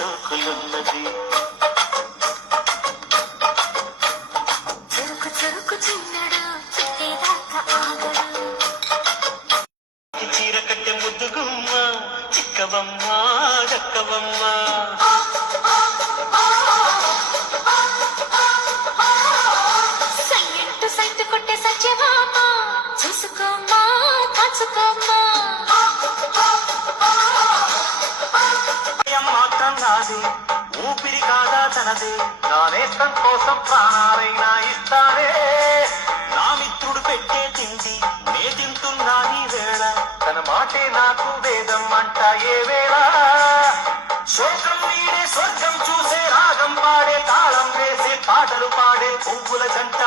సోకులున్నది. చురుకు చురుకు చిన్నడు చుట్టేదాకా ఆగడు. చీర కట్టె ముద్దుగుమ్మ చిక్కవమ్మ దక్కవమ్మ. సయ్యంటూ సైటు కొట్టే సత్యభామ చూసుకోమ్మా కాచుకోమ్మా. మాత్రం నాది ఊపిరి కాదా తనదే. నా నేస్తం కోసం ప్రాణాలైనా ఇస్తానే. నా మిత్రుడు పెట్టే తిండి నే తింటున్నా నీ వేళ. తన మాటే నాకు వేదం అంట ఏ వేళ. శోకం వీడే స్వర్గం చూసే రాగం పాడే తాళం వేసే పాటలు పాడే పువ్వుల జంట.